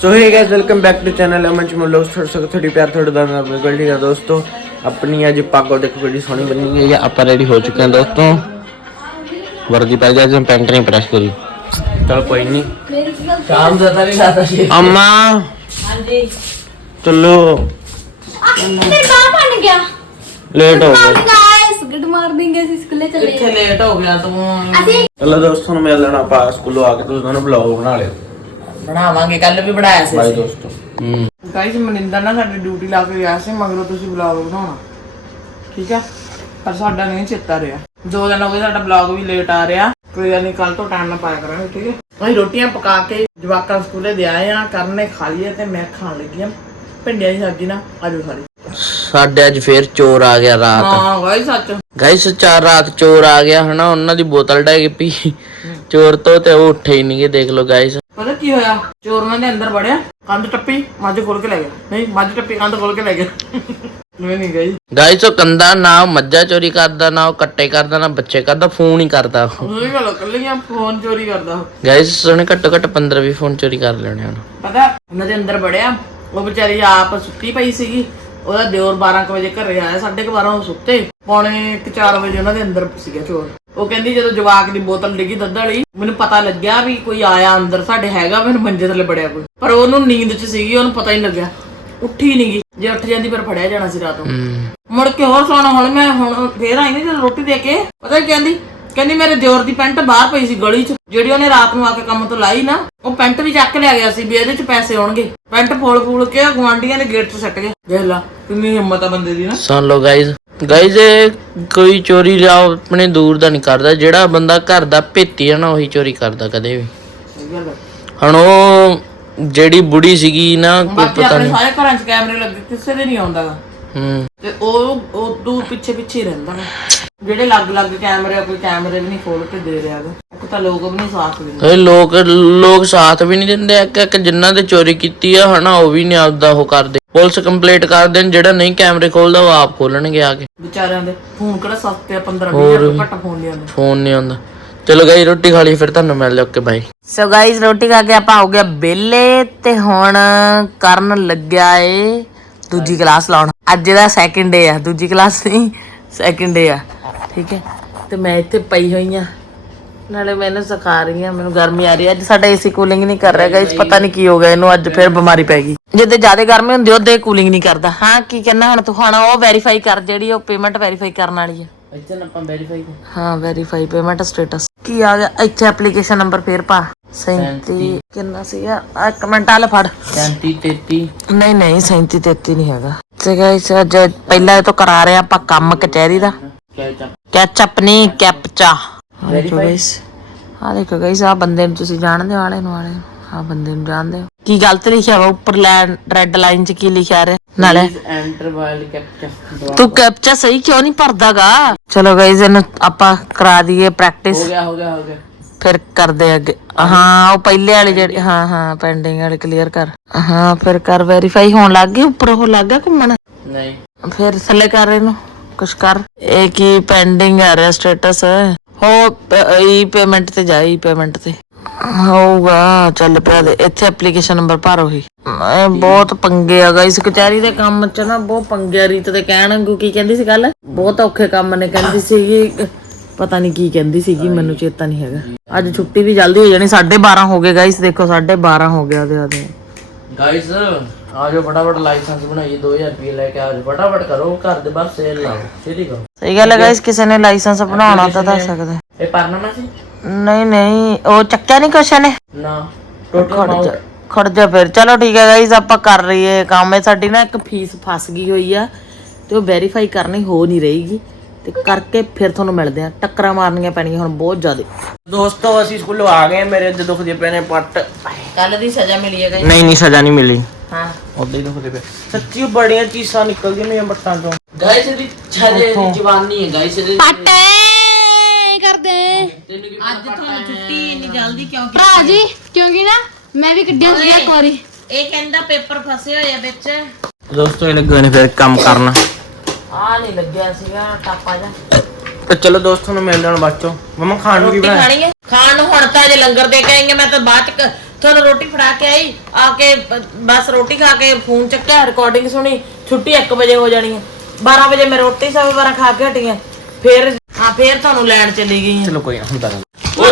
So hey guys welcome back to channel Aman ਚਮੋਲੋ ਥੋੜਾ ਸਕ ਥੋੜੀ ਪਿਆਰ ਥੋੜਾ ਦਾ ਮੈਂ ਆਪਣੇ ਗਲਤੀ ਦਾ ਦੋਸਤੋ ਆਪਣੀ ਅੱਜ ਪੱਗ ਦੇਖੋ ਕਿਹੜੀ ਸੋਹਣੀ ਬਣੀ ਹੋਈ ਹੈ ਆਪਾਂ ਰੈਡੀ ਹੋ ਚੁੱਕੇ ਹਾਂ ਦੋਸਤੋ ਵਰਦੀ ਪੈ ਗਿਆ ਜਮ ਪੈਂਟ ਨਹੀਂ ਪ੍ਰੈਸ ਕਰੀ ਚਲ ਕੋਈ ਨਹੀਂ ਸ਼ਾਮ ਦਾ ਤਾਂ ਨਹੀਂ ਲਾਤਾ ਸੀ ਅੰਮਾ ਹਾਂਜੀ ਚਲੋ ਮੇਰੇ ਬਾਪ ਬਣ ਗਿਆ ਲੇਟ ਹੋ ਗਏ ਗਾਇਸ ਗੁੱਡ ਮਾਰਨਿੰਗ ਅਸੀਂ ਸਕੂਲੇ ਚੱਲੇ ਕਿੱਥੇ ਲੇਟ ਹੋ ਗਿਆ ਤੂੰ ਅਸੀਂ ਚਲੋ ਦੋਸਤੋ ਨੂੰ ਮਿਲ ਲੈਣਾ ਆਪਾਂ ਸਕੂਲੋਂ ਆ ਕੇ ਤੁਸੀਂ ਦੋਨੋਂ ਬਲੌਗ ਬਣਾ ਲਿਓ ਬਣਾਵਾਂਗੇ ਕੱਲ ਵੀ ਬਣਾਇਆ ਸੀ ਬਾਈ ਦੋਸਤੋ। ਹੂੰ। ਗਾਇਸ ਮਨਿੰਦਰ ਨਾ ਸਾਡੀ ਡਿਊਟੀ ਲਾ ਕੇ ਗਿਆ ਸੀ ਮਗਰੋਂ ਤੁਸੀਂ ਵਲੌਗ ਬਣਾਉਣਾ। ਠੀਕ ਹੈ ਪਰ ਸਾਡਾ ਨਹੀਂ ਚੇਤਾ ਰਿਹਾ। ਦੋ ਦਿਨ ਹੋ ਗਏ ਸਾਡਾ ਵਲੌਗ ਵੀ ਲੇਟ ਆ ਰਿਹਾ। ਕੋਈ ਗੱਲ ਨਹੀਂ ਕੱਲ ਤੋਂ ਟਾਈਮ ਨਾਲ ਪਾਇਆ ਕਰਾਂਗੇ ਠੀਕ ਹੈ ਅਸੀਂ ਰੋਟੀਆਂ ਪਕਾ ਕੇ ਜਵਾਕਾਂ ਨੂੰ ਸਕੂਲੇ ਦੇ ਆਏ ਆ ਕਰਨ ਨੇ ਖਾ ਲਈਏ ਤੇ ਮੈਂ ਖਾਣ ਲੱਗੀ ਆ। ਭਿੰਡੀਆਂ ਦੀ ਸਬਜ਼ੀ ਨਾ ਆਲੂ ਸਾਰੀ। ਸਾਡੇ ਅੱਜ ਫੇਰ ਚੋਰ ਆ ਗਿਆ ਰਾਤ। ਹਾਂ ਗਾਇਸ ਸੱਚ। ਗਾਇਸ ਚਾਰ ਰਾਤ ਚੋਰ ਆ ਗਿਆ ਹਨਾ ਉਹਨਾਂ ਦੀ ਬੋਤਲ ਢਹਿ ਗਈ ਪੀ। ਚੋਰ ਤੋਂ ਤੇ ਉਹ ਉੱਠੇ ਹੀ ਨਹੀਂਗੇ ਦੇਖ ਲਓ ਗਾਇਸ ਪਤਾ ਕੀ ਹੋਇਆ? ਚੋਰਾਂ ਦੇ ਅੰਦਰ ਵੜਿਆ ਕੰਧ ਟੱਪੀ ਮੱਝ ਖੋਲ ਕੇ ਲੈ ਗਿਆ। ਨਹੀਂ ਮੱਝ ਟੱਪੀ ਕੰਧ ਖੋਲ ਕੇ ਲੈ ਗਿਆ। ਨਹੀਂ ਨਹੀਂ ਗਈ। ਗਾਇਸ ਉਹ ਕੰਦਾ ਨਾ ਮੱਝਾਂ ਚੋਰੀ ਕਰਦਾ ਨਾ ਉਹ ਕੱਟੇ ਕਰਦਾ ਨਾ ਬੱਚੇ ਕਰਦਾ ਫੋਨ ਹੀ ਕਰਦਾ ਉਹੀ। ਗੱਲ ਕੱਲੀਆਂ ਫੋਨ ਚੋਰੀ ਕਰਦਾ ਗਾਇਸ ਉਹਨੇ ਘੱਟੋ ਘੱਟ 15 20 ਫੋਨ ਚੋਰੀ ਕਰ ਲੈਣੇ ਹਨ ਪਤਾ ਉਹਨਾਂ ਦੇ ਅੰਦਰ ਵੜਿਆ ਉਹ ਵਿਚਾਰੀ ਆਪ ਸੁੱਤੀ ਪਈ ਸੀਗੀ। ਉਹਦਾ ਦਿਓਰ 12 ਕੁ ਵਜੇ ਘਰੇ ਆਇਆ ਸਾਢੇ ਕੁ 12 ਉਹ ਸੁੱਤੇ। ਪੌਣੇ 4 ਵਜੇ ਉਹਨਾਂ ਦੇ ਅੰਦਰ ਸੀਗਾ ਚੋਰ। ਉਹ ਕਹਿੰਦੀ ਜਦੋਂ ਜਵਾਕ ਦੀ ਬੋਤਲ ਡਿੱਗੀ ਦੁੱਧ ਵਾਲੀ ਮੈਨੂੰ ਪਤਾ ਲੱਗਿਆ ਵੀ ਕੋਈ ਆਇਆ ਅੰਦਰ ਸਾਡੇ ਹੈਗਾ ਮੈਨੂੰ ਮੰਜੇ ਥੱਲੇ ਬੜਿਆ ਕੋਈ। ਪਰ ਉਹਨੂੰ ਨੀਂਦ 'ਚ ਸੀਗੀ ਉਹਨੂੰ ਪਤਾ ਹੀ ਨਹੀਂ ਲੱਗਿਆ। ਉੱਠੀ ਨਹੀਂ ਗਈ। ਜੇ ਉੱਠ ਜਾਂਦੀ ਫਿਰ ਫੜਿਆ ਜਾਣਾ ਸੀ ਰਾਤ। ਮੁੜ ਕੇ ਹੋਰ ਸੋਣਾ ਹੁਣ ਮੈਂ ਹੁਣ ਫੇਰ ਆਈ ਨਾ ਜਦੋਂ ਰੋਟੀ ਦੇ ਕੇ। ਪਤਾ ਕੀ ਕਹਿੰਦੀ? ਕਹਿੰਦੀ ਮੇਰੇ ਦਿਓਰ ਦੀ ਪੈਂਟ ਬਾਹਰ ਪਈ ਸੀ ਗਲੀ 'ਚ। ਜਿਹੜੀ ਉਹਨੇ ਰਾਤ ਨੂੰ ਆ ਕੇ ਕੰਮ ਤੋਂ ਲਾਈ ਨਾ ਉਹ ਪੈਂਟ ਵੀ ਚੱਕ ਲਿਆ ਗਿਆ ਸੀ ਵੀ ਇਹਦੇ 'ਚ ਪੈਸੇ ਆਉਣਗੇ। ਪੈਂਟ ਫੋਲ ਫੂਲ ਕੇ ਗਵਾਂਡੀਆਂ ਦੇ ਗੇਟ 'ਚ ਸੱਟ ਗਏ। ਦੇਖ ਲਾ ਕਿੰਨੀ ਹਿੰਮਤ ਆ ਬੰਦੇ ਦੀ ਨਾ। ਸੁਣ ਲਓ ਗਾਇਸ ਇਹ ਕੋਈ ਚੋਰੀ ਲਿਆ ਆਪਣੇ ਦੂਰ ਦਾ ਨਹੀਂ ਕਰਦਾ। ਜਿਹੜਾ ਬੰਦਾ ਘਰ ਦਾ ਭੇਤੀ ਹੈ ਨਾ ਉਹੀ ਚੋਰੀ ਕਰਦਾ ਕਦੇ ਵੀ। ਹੁਣ ਉਹ ਜਿਹੜੀ ਬੁੜੀ ਸੀਗੀ ਨਾ ਕੋਈ ਬਾਕੀ ਪਤਾ ਆਪਣੇ ਨਹੀਂ। ਸਾਰੇ ਘਰਾਂ 'ਚ ਕੈਮਰੇ ਲੱਗੇ ਕਿਸੇ ਦੇ ਨਹੀਂ ਆਉਂਦਾਗਾ ਹੂੰ। ਤੇ ਉਹ ਉਹ ਦੂਰ ਪਿੱਛੇ ਪਿੱਛੇ ਹੀ ਰਹਿੰਦਾ ਜਿਹੜੇ ਲੱਗ ਲੱਗ ਕੈਮਰੇ ਆ ਕੋਈ ਕੈਮਰੇ ਵੀ ਨਹੀਂ ਖੋਲ ਕੇ ਦੇ ਰਿਹਾ ਗਾ। ਇੱਕ ਤਾਂ ਲੋਕ ਵੀ ਨਹੀਂ ਸਾਥ ਦਿੰਦੇ। ਇਹ ਲੋਕ ਲੋਕ ਸਾਥ ਵੀ ਨਹੀਂ ਦਿੰਦੇ। ਇੱਕ ਇੱਕ ਜਿਨ੍ਹਾਂ ਦੇ ਚੋਰੀ ਕੀਤੀ ਆ ਹਨਾ ਉਹ ਵੀ ਨਹੀਂ ਆਪਦਾ ਉਹ ਕਰਦੇ। ਪੁਲਿਸ ਕੰਪਲੀਟ ਕਰ ਦੇਣ ਜਿਹੜਾ ਨਹੀਂ ਕੈਮਰੇ ਖੋਲਦਾ ਉਹ ਆਪ ਖੋਲਣਗੇ ਆ ਕੇ। ਵਿਚਾਰਿਆਂ ਦੇ ਫੋਨ ਕਿਹੜਾ ਸਸਤੇ ਆ 15 20 ਤੋਂ ਘੱਟ ਫੋਨ ਨਹੀਂ ਆਉਂਦੇ। ਫੋਨ ਨਹੀਂ ਆਉਂਦਾ। ਚਲੋ ਗਾਈ ਰੋਟੀ ਖਾ ਲਈ ਫਿਰ ਤੁਹਾਨੂੰ ਮਿਲਦੇ ਓਕੇ ਬਾਈ ਸੋ ਗਾਇਸ ਰੋਟੀ ਖਾ ਕੇ ਆਪਾਂ ਹੋ ਗਿਆ ਬੇਲੇ ਤੇ ਹੁਣ ਕਰਨ ਲੱਗਿਆ ਏ ਦੂਜੀ ਕਲਾਸ ਲਾਉਣ। ਅੱਜ ਦਾ ਸੈਕਿੰਡ ਡੇ ਆ ਦੂਜੀ ਕਲਾਸ ਨਹੀਂ ਸੈਕਿੰਡ ਡੇ ਆ। ਠੀਕ ਹੈ? ਤੇ ਮੈਂ ਇੱਥੇ ਪਈ ਹੋਈ ਆ ਨਾਲੇ ਮੈਨੂੰ ਸਿਖਾ ਰਹੀ ਆ ਮੈਨੂੰ ਗਰਮੀ ਆ ਰਹੀ ਆ ਅੱਜ ਸਾਡਾ ਏਸੀ ਕੂਲਿੰਗ ਨਹੀਂ ਕਰ ਰਿਹਾ ਗਾਇਸ ਪਤਾ ਨਹੀਂ ਕੀ ਹੋ ਗਿਆ ਇਹਨੂੰ ਅੱਜ ਫਿਰ ਬਿਮਾਰੀ ਪੈ ਗਈ। ਜਿੱਦੇ ਜ਼ਿਆਦਾ ਗਰਮੀ ਹੁੰਦੀ ਉਹਦੇ ਕੂਲਿੰਗ ਨਹੀਂ ਕਰਦਾ। ਹਾਂ ਕੀ ਕਹਿਣਾ ਹੁਣ ਤੂੰ? ਹੁਣ ਉਹ ਵੈਰੀਫਾਈ ਕਰ ਜਿਹੜੀ ਉਹ ਪੇਮੈਂਟ ਵੈਰੀਫਾਈ ਕਰਨ ਵਾਲੀ ਆ। ਇੱਥੇ ਨਾ ਆਪਾਂ ਵੈਰੀਫਾਈ ਹਾਂ ਵੈਰੀਫਾਈ ਪੇਮੈਂਟ ਸਟੇਟਸ ਕੀ ਆ ਗਿਆ? ਇੱਥੇ ਐਪਲੀਕੇਸ਼ਨ ਨੰਬਰ ਫੇਰ ਪਾ। 37 ਕਿੰਨਾ ਸੀਗਾ? ਆ ਇੱਕ ਮਿੰਟ ਆਲੇ ਫੜ। 35 33 ਨਹੀਂ ਨਹੀਂ 37 33 ਨਹੀਂ ਹੈਗਾ। ਤੇ ਗਾਇਸ ਅੱਜ ਪਹਿਲਾਂ ਇਹ ਤੋਂ ਕਰਾ ਰਹੇ ਆਪਾਂ ਕੰਮ ਕਚਹਿਰੀ ਦਾ। ਕੈਚਅਪ ਨਹੀਂ ਕੈਪਚਾ ਵੈਰੀਫਾਈ ਆ ਦੇਖੋ ਗਾਇਸ ਆ ਬੰਦੇ ਨੂੰ ਤੁਸੀਂ ਜਾਣਦੇ ਵਾਲੇ ਨੂੰ ਵਾਲੇ ਨੂੰ। ਆ ਬੰਦੇ ਨੂੰ ਜਾਣਦੇ ਹੋ। ਕੀ ਗਲਤ ਲਿਖਿਆ ਵਾ? ਉੱਪਰ ਰੈੱਡ ਲਾਈਨ 'ਚ ਕੀ ਲਿਖਿਆ ਰਿਹਾ ਨਾਲੇ ਐਂਟਰ ਵਾਇਲ ਕੈਪਚਰ ਤੂੰ ਕੈਪਚਾ ਸਹੀ ਕਿਉਂ ਨਹੀਂ ਭਰਦਾਗਾ? ਚਲੋ ਗਾਇਸ ਇਹਨੂੰ ਆਪਾਂ ਕਰਾ ਦਈਏ ਪ੍ਰੈਕਟਿਸ ਹੋ ਗਿਆ ਹੋ ਗਿਆ ਹੋ ਗਿਆ। ਫਿਰ ਕਰਦੇ ਅੱਗੇ। ਹਾਂ ਉਹ ਪਹਿਲੇ ਵਾਲੀ ਜਿਹੜੀ ਹਾਂ ਹਾਂ ਪੈਂਡਿੰਗ ਵਾਲੀ ਕਲੀਅਰ ਕਰ। ਹਾਂ ਫਿਰ ਕਰ ਵੈਰੀਫਾਈ ਹੋਣ ਲੱਗ ਗਈ ਉੱਪਰ ਉਹ ਲੱਗ ਗਿਆ ਘੁੰਮਣ? ਨਹੀਂ। ਫਿਰ ਥੱਲੇ ਕਰ ਇਹਨੂੰ। ਕੁਛ ਕਰ। ਇਹ ਕੀ ਪੈਂਡਿੰਗ ਆ ਰਿਹਾ ਸਟੇਟਸ ਹੋ ਈ ਪੇਮੈਂਟ ਤੇ ਜਾਈ ਪੇਮੈਂਟ ਤੇ। ਹੋਊਗਾ ਚੱਲ ਪਿਆ ਦੇ ਇੱਥੇ ਐਪਲੀਕੇਸ਼ਨ ਨੰਬਰ ਭਰ ਉਹੀ। ਇਹ ਬਹੁਤ ਪੰਗੇ ਆ ਇਸ ਕਚਹਿਰੀ ਦੇ ਕੰਮ ਚ ਨਾ ਬਹੁਤ ਪੰਗੇ ਆ ਰੀਤ ਦੇ ਕਹਿਣ ਕੀ ਕਹਿੰਦੀ ਸੀ ਗੱਲ? ਬਹੁਤ ਔਖੇ ਕੰਮ ਨੇ ਕਹਿੰਦੀ ਸੀਗੀ ਪਤਾ ਨਹੀਂ ਕੀ ਕਹਿੰਦੀ ਸੀਗੀ ਮੈਨੂੰ ਚੇਤਾ ਨਹੀਂ ਹੈਗਾ। ਅੱਜ ਛੁੱਟੀ ਵੀ ਜਲਦੀ ਹੋ ਜਾਣੀ 12:30 ਹੋ ਗਏ ਗਾਇਸ ਦੇਖੋ 12:30 ਹੋ ਗਿਆ ਉਹਦੇ ਆਦੇ। ਗਾਇਸ ਆਜੋ ਫਟਾਫਟ ਲਾਇਸੈਂਸ ਬਣਾਈਏ 2000 ਰੁਪਏ ਲੈ ਕੇ ਆਜੋ ਫਟਾਫਟ ਕਰੋ ਘਰ ਦੇ ਬਾਹਰ ਸੇਲ ਲਾਓ ਕਰੋ ਸਹੀ ਗੱਲ ਹੈ ਗਾਇਸ ਕਿਸੇ ਨੇ ਲਾਇਸੈਂਸ ਬਣਾਉਣਾ ਤਾਂ ਦੱਸ ਸਕਦਾ। ਹੈ। ਇਹ ਪਰਨਾ ਨਾ ਸੀ? ਨਹੀਂ ਨਹੀਂ ਉਹ ਚੱਕਿਆ ਨਹੀਂ ਕੁਛ ਨੇ? ਨਾ ਟੋਟਲ ਖੜ ਅਮਾਉਂਟ ਜਾ ਖੜ ਜਾ ਫਿਰ। ਚਲੋ ਠੀਕ ਹੈ ਗਾਇਸ ਆਪਾਂ ਕਰ ਰਹੀਏ ਕੰਮ। ਹੈ ਸਾਡੀ ਨਾ ਇੱਕ ਫੀਸ ਫਸ ਗਈ ਹੋਈ ਆ ਤੇ ਉਹ ਵੈਰੀਫਾਈ ਕਰਨੀ ਹੋ ਨਹੀਂ ਰਹੀਗੀ ਤੇ ਕਰਕੇ ਫਿਰ ਤੁਹਾਨੂੰ ਮਿਲਦੇ ਆ ਟੱਕਰਾਂ ਮਾਰਨੀਆਂ ਪੈਣੀਆਂ ਹੁਣ ਬਹੁਤ ਜ਼ਿਆਦਾ। ਦੋਸਤੋ ਅਸੀਂ ਸਕੂਲੋਂ ਆ ਗਏ ਮੇਰੇ ਅੱਜ ਦੁਖਦੇ ਪਏ ਨੇ ਪੱਟ। ਕੱਲ ਦੀ ਸਜ਼ਾ ਮਿਲੀ ਹੈ ਗਾਇਸ ਨਹੀਂ ਨਹੀਂ ਸਜ਼ਾ ਨਹੀਂ ਮਿਲੀ। ਹਾਂ। ਉਦਾਂ ਹੀ ਦੁਖਦੇ ਪਏ। ਸੱਚੀ ਬੜੀਆਂ ਚੀਜ਼ਾਂ ਨਿਕਲਦੀਆਂ ਮੇਰੀਆਂ ਬੱਟਾਂ ਤੋਂ ਗਾਇਸ ਦੀ ਛਾਜੇ ਦੀ ਜਵਾਨੀ ਹੈ ਗਾਇਸ ਦੀ ਪਟੇ! ਕਰਦੇ ਅੱਜ ਤੁਹਾਨੂੰ ਛੁੱਟੀ ਇੰਨੀ ਜਲਦੀ ਕਿਉਂ ਭਰਾ ਜੀ ਕਿਉਂਕਿ ਨਾ ਮੈਂ ਵੀ ਕੱਢਿਆ ਸੀ ਇੱਕ ਵਾਰੀ ਇਹ ਕਹਿੰਦਾ ਪੇਪਰ ਫਸੇ ਹੋਏ ਆ ਵਿੱਚ। ਦੋਸਤੋ ਇਹ ਲੱਗੇ ਨੇ ਫਿਰ ਕੰਮ ਕਰਨ। ਆ ਨਹੀਂ ਲੱਗਿਆ ਸੀਗਾ ਟਾਪਾ ਜਾ। ਤੇ ਚਲੋ ਦੋਸਤੋ ਨੂੰ ਮਿਲਦੇ ਹਾਂ ਬਾਅਦ ਚੋਂ। ਮਮਾ ਖਾਣ ਨੂੰ ਕੀ ਰੋਟੀ ਬਣਾਇਆ? ਖਾਣੀ ਹੈ? ਖਾਣ ਨੂੰ ਹੁਣ ਤਾਂ ਜੇ ਲੰਗਰ ਦੇ ਕੇ ਆਏਂਗੇ ਮੈਂ ਤਾਂ ਬਾਅਦ ਚ ਕ- ਤੁਹਾਨੂੰ ਰੋਟੀ ਫੜਾ ਕੇ ਆਈ। ਆ ਕੇ ਬ- ਬਸ ਰੋਟੀ ਖਾ ਕੇ ਫੋਨ ਚੱਕਿਆ ਰਿਕਾਰਡਿੰਗ ਸੁਣੀ। ਛੁੱਟੀ 1 ਵਜੇ ਹੋ ਜਾਣੀ ਹੈ। 12 ਵਜੇ ਮੈਂ ਰੋਟੀ ਸਭ ਬਾਰਾਂ ਖਾ ਕੇ ਹਟੀ ਹਾਂ। ਫਿਰ ਹਾਂ ਫਿਰ ਤੁਹਾਨੂੰ ਲੈਣ ਚਲੀ ਗਈ ਚਲੋ ਕੋਈ ਨਾ ਹੁੰਦਾ ਉਹ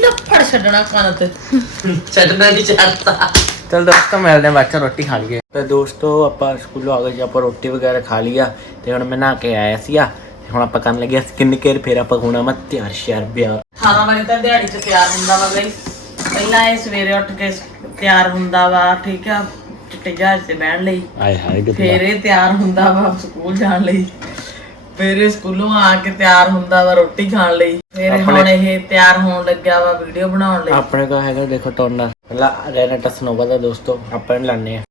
ਲੱਫੜ ਛੱਡਣਾ ਕੰਨ ਤੇ। ਛੱਡਣਾ ਨਹੀਂ ਚਾਹਤਾ। ਚਲ ਦੋਸਤੋ ਮਿਲਦੇ ਹਾਂ ਬਾਅਦ ਚੋਂ ਰੋਟੀ ਖਾ ਲਈਏ। ਤੇ ਦੋਸਤੋ ਆਪਾਂ ਸਕੂਲੋਂ ਆ ਗਏ ਜੀ ਆਪਾਂ ਰੋਟੀ ਵਗੈਰਾ ਖਾ ਲਿਆ ਤੇ ਹੁਣ ਮੈਂ ਨਹਾ ਕੇ ਆਇਆ ਸੀਗਾ। ਤੇ ਹੁਣ ਆਪਾਂ ਕਰਨ ਲੱਗੇ ਸਕਿਨ ਕੇਅਰ ਫਿਰ ਆਪਾਂ ਹੋਣਾ ਮੈਂ ਤਿਆਰ ਸ਼ਿਆਰ ਬਿਆਰ 18 ਵਜੇ ਤਾਂ ਦਿਹਾੜੀ 'ਚ ਤਿਆਰ ਹੁੰਦਾ ਵਾ ਬਈ। ਪਹਿਲਾਂ ਇਹ ਸਵੇਰੇ ਉੱਠ ਕੇ ਤਿਆਰ ਹੁੰਦਾ ਵਾ ਠੀਕ ਆ ਚਿੱਟੇ ਜਹਾਜ਼ ਤੇ ਬਹਿਣ ਲਈ। ਆਏ ਹਾਏ ਫਿਰ ਇਹ ਤਿਆਰ ਹੁੰਦਾ ਵਾ ਸਕੂਲ ਜਾਣ ਲਈ। ਫੇਰੇ ਸਕੂਲੋਂ ਆ ਕੇ ਤਿਆਰ ਹੁੰਦਾ ਵਾ ਰੋਟੀ ਖਾਣ ਲਈ। ਫਿਰ ਹੁਣ ਇਹ ਤਿਆਰ ਹੋਣ ਲੱਗਿਆ ਵਾ ਵੀਡੀਓ ਬਣਾਉਣ ਲਈ। ਆਪਣੇ ਕੋਲ ਹੈਗਾ ਦੇਖੋ ਟੋਨਰ ਲਾ ਰੈਨਟ ਸਨੋਵਾ ਦਾ ਦੋਸਤੋ ਆਪਾਂ ਲਾਣੇ ਆ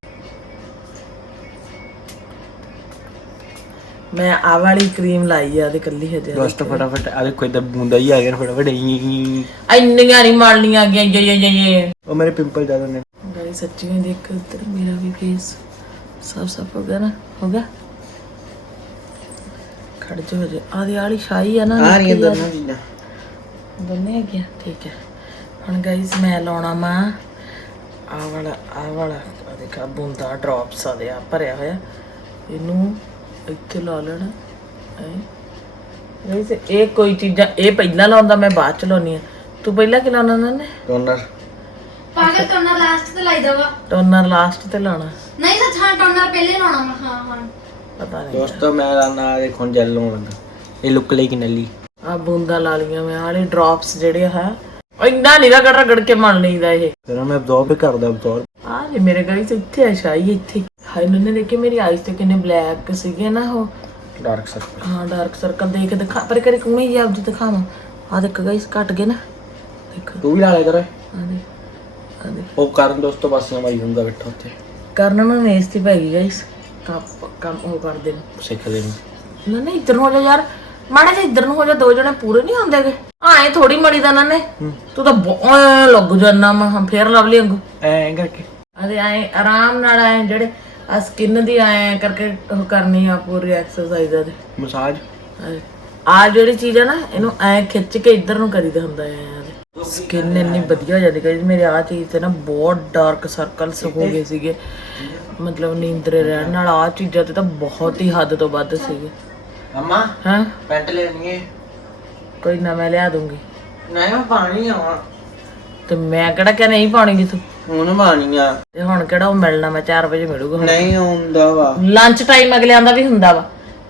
ਮੈਂ ਆ ਵਾਲੀ ਕਰੀਮ ਲਾਈ ਆ ਤੇ ਕੱਲੀ ਹਜੇ। ਦੋਸਤੋ ਫਟਾਫਟ ਆ ਦੇਖੋ ਇਦਾਂ ਬੂੰਦਾ ਹੀ ਆ ਗਿਆ ਫਟਾਫਟ ਇੰਨੀਆਂ ਨਹੀਂ ਮਾਲਣੀਆਂ ਆ ਗਿਆ ਜੇ ਜੇ ਜੇ। ਉਹ ਮੇਰੇ ਪਿੰਪਲ ਜ਼ਿਆਦਾ ਨੇ। ਗਾਈ ਸੱਚੀ ਵਿੱਚ ਦੇਖ ਉਧਰ ਮੇਰਾ ਵੀ ਫੇਸ ਸਾਫ਼ ਸਾਫ਼ ਹੋ ਗਿਆ ਨਾ ਹੋ ਗਿਆ? ਖੜ ਜਾ ਹੋ ਜਾ ਆਦੀ ਆਲੀ ਸ਼ਾਈ ਆ ਨਾ ਆ। ਰਹੀਆਂ। ਦੋਨੋਂ ਚੀਜ਼ਾਂ ਦੋਨੇ ਹੈਗੀਆਂ? ਠੀਕ ਹੈ। ਹੁਣ ਗਾਈਸ ਮੈਂ ਲਾਉਣਾ ਮਾ ਆ ਵਾਲਾ ਆ ਵਾਲਾ। ਆ ਦੇਖਾ ਬੂੰਦਾ ਡ੍ਰੌਪਸ ਆ ਦੇ ਆ ਭਰਿਆ ਹੋਇਆ। ਇਹਨੂੰ ਇੱਥੇ ਲਾ ਲੈਣਾ। ਐ ਗਾਈਸ ਇਹ ਕੋਈ ਚੀਜ਼ਾਂ ਇਹ ਪਹਿਲਾਂ ਲਾਉਂਦਾ ਮੈਂ ਬਾਅਦ ਚ ਲਾਉਣੀ ਆ ਤੂੰ ਪਹਿਲਾਂ ਕਿ ਲਾਉਣਾ ਨਾ ਨੇ? ਟੋਨਰ ਪਾਗਲ ਟੋਨਰ ਲਾਸਟ ਤੇ ਲਾਈ ਦਵਾ ਟੋਨਰ ਲਾਸਟ ਤੇ ਲਾਉਣਾ। ਨਹੀਂ ਤਾਂ ਛਾਂ ਟੋਨਰ ਪਹਿਲੇ ਲਾਉਣਾ ਮੈਂ ਹਾਂ ਹਾਂ। ਪਤਾ ਨਹੀਂ ਦੋਸਤੋ ਮੈਂ ਲਾਣਾ ਦੇਖੋ ਜੈਲ ਲੱਗਾ। ਇਹ ਲੁੱਕ ਲਈ ਕਿ ਨਲੀ? ਆ ਬੂੰਦਾਂ ਲਾ ਲੀਆਂ ਮੈਂ ਆਲੇ ਡ੍ਰੌਪਸ ਜਿਹੜੇ ਹੈ। ਇੰਨਾ ਨਹੀਂ ਰਗੜ ਰਗੜ ਕੇ ਮਲ ਲਈਦਾ ਇਹ। ਫਿਰ ਮੈਂ ਅਬਜ਼ੌਰਬ ਕਰਦਾ ਅਬਜ਼ੌਰਬ ਆ ਜੇ ਮੇਰੇ ਗਾਈਸ ਇੱਥੇ ਆ ਸ਼ਾਈ ਇੱਥੇ। ਹਾਏ ਨੰਨੇ ਦੇਖੇ ਮੇਰੀ ਆਈਜ਼ ਤੇ ਕਿੰਨੇ ਬਲੈਕ ਸੀਗੇ ਨਾ ਉਹ। ਡਾਰਕ ਸਰਕਲ ਹਾਂ ਡਾਰਕ ਸਰਕਲ ਦੇਖ ਦਿਖਾ ਪਰ ਕਰੇ ਕੁਮੇ ਜੀ ਆਪ ਜੀ ਦਿਖਾਵਾਂ। ਆ ਦੇਖ ਗਾਈਸ ਘਟ ਗਏ ਨਾ। ਦੇਖੋ। ਤੂੰ ਵੀ ਲਾ ਲਿਆ ਕਰ। ਆ ਦੇ ਆ ਦੇ ਉਹ ਕਰਨ ਦੋਸਤੋ ਪਾਸੇ ਮਾਰੀ ਹੁੰਦਾ ਬੈਠਾ ਉੱਥੇ। ਕਰਨ ਨੂੰ ਨੇਸਤੀ ਪੈ ਗਈ ਗਾਈਸ ਕੰਮ ਉਹ ਕਰਦੇ ਨੇ। ਸਿੱਖਦੇ ਨੇ। ਨਾ ਨਾ ਇੱਧਰ ਨੂੰ ਹੋ ਜਾ ਯਾਰ। ਮਾੜਾ ਜਿਹਾ ਇੱਧਰ ਨੂੰ ਹੋ ਜਾ ਦੋ ਜਣੇ ਪੂਰੇ ਨਹੀਂ ਹੁੰਦੇਗੇ ਆਏ ਥੋੜੀ ਮੜੀ ਦਾ ਨਾ ਨੇ ਤੂੰ ਤਾਂ ਬਹੁਤ ਲੱਗ ਜਾਨਾ ਮੈਂ ਫੇਰ ਲਵਲੀ ਵਾਂਗੂ ਐਂ ਕਰਕੇ। ਅਰੇ ਆਏ ਆਰਾਮ ਨਾਲ ਆਏ ਜਿਹੜੇ ਆ ਸਕਿਨ ਦੀ ਆਏ ਕਰਕੇ ਉਹ ਕਰਨੀ ਆ ਪੂਰੀ ਐਕਸਰਸਾਈਜ਼ ਦੇ ਮਸਾਜ? ਆ ਜਿਹੜੀ ਚੀਜ਼ ਆ ਨਾ ਇਹਨੂੰ ਐ ਖਿੱਚ ਕੇ ਇੱਧਰ ਨੂੰ ਕਰੀਦਾ ਹੁੰਦਾ ਯਾਰ। ਸਕਿਨ ਇੰਨੀ ਵਧੀਆ ਹੋ ਜਾਂਦੀ ਕਈ ਮੇਰੇ ਆ ਚੀਜ਼ ਤੇ ਨਾ ਬਹੁਤ ਡਾਰਕ ਸਰਕਲਸ ਹੋ ਗਏ ਸੀਗੇ। ਮਤਲਬ ਨੀਂਦਰੇ ਰਹਿਣ ਨਾਲ ਆ ਚੀਜ਼ਾਂ ਤੇ ਤਾਂ ਬਹੁਤ ਹੀ ਹੱਦ ਤੋਂ ਵੱਧ ਸੀਗੇ। ਅਮਾ ਹਾਂ? ਪੈਂਟ ਲੈਣੀ ਹੈ ਕੋਈ ਨਾ ਮੈਂ ਲਿਆ ਦੂੰਗੀ। ਨਹੀਂ ਮੈਂ ਪਾਣੀ ਆਵਾਂ ਤੇ ਮੈਂ ਕਿਹੜਾ ਕਿ ਨਹੀਂ ਪਾਉਣੀ ਜਿੱਥੋਂ ਹੁਣ ਪਾਣੀ ਆ। ਤੇ ਹੁਣ ਕਿਹੜਾ ਉਹ ਮਿਲਣਾ ਮੈਂ 4 ਵਜੇ ਮਿਲੂਗਾ ਨਹੀਂ ਹੁੰਦਾ ਵਾ। ਲੰਚ ਟਾਈਮ ਅਗਲਿਆਂ ਦਾ ਵੀ ਹੁੰਦਾ ਵਾ।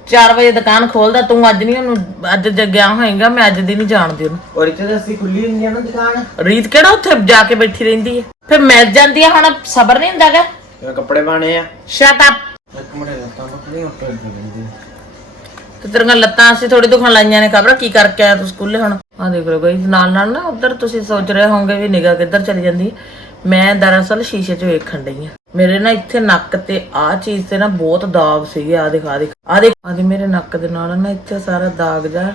4 ਵਜੇ ਦੁਕਾਨ ਖੋਲਦਾ ਤੂੰ ਅੱਜ ਨਹੀਂ ਉਹਨੂੰ ਅੱਜ ਜੇ ਗਿਆ ਹੋਏਗਾ ਮੈਂ ਅੱਜ ਦੀ ਨਹੀਂ ਜਾਣਦੀ ਉਹਨੂੰ। ਔਰ ਇੱਥੇ ਤਾਂ ਅਸੀਂ ਖੁੱਲੀ ਹੁੰਦੀ ਆ ਨਾ ਦੁਕਾਨ। ਰੀਤ ਕਿਹੜਾ ਉੱਥੇ ਜਾ ਕੇ ਬੈਠੀ ਰਹਿੰਦੀ ਹੈ ਫਿਰ ਮਿਲ ਜਾਂਦੀ ਹੈ ਹੁਣ ਸਬਰ ਨਹੀਂ ਹੁੰਦਾਗਾ ਫਿਰ ਕੱਪੜੇ ਪਾਣੇ ਆ। ਸ਼ਟ ਅਪ ਇੱਕ ਮਿੰਟ ਲੱਤਾਂ ਪਕੜੀ ਉੱਪਰ ਜਾਂਦੀ ਤੇ ਤੇਰੀਆਂ ਲੱਤਾਂ ਅਸੀਂ ਥੋੜੀ ਦੁਖਣ ਲਾਈਆਂ ਨੇ ਖਬਰ ਕੀ ਕਰਕੇ ਆਇਆ ਤੂੰ ਸਕੂਲੇ ਹੁਣ? ਆ ਦੇਖ ਲਓ ਗਈ ਨਾਲ ਨਾਲ ਨਾ ਉਧਰ ਤੁਸੀਂ ਸੋਚ ਰਹੇ ਹੋਵੋਗੇ ਵੀ ਨਿਗਾਹ ਕਿੱਧਰ ਚਲੀ ਜਾਂਦੀ। ਹੈ। ਮੈਂ ਦਰਅਸਲ ਸ਼ੀਸ਼ੇ 'ਚ ਵੇਖਣ ਡਈ ਆ ਮੇਰੇ ਨਾ ਇੱਥੇ ਨੱਕ ਤੇ ਆ ਚੀਜ਼ ਤੇ ਨਾ ਬਹੁਤ ਦਾਗ ਸੀਗੇ ਆ ਦੇਖ ਦੇਖ। ਆ ਦੇਖ ਆ ਦੇਖ ਮੇਰੇ ਨੱਕ ਦੇ ਨਾਲ ਨਾ ਇੱਥੇ ਸਾਰਾ ਦਾਗ ਜਾ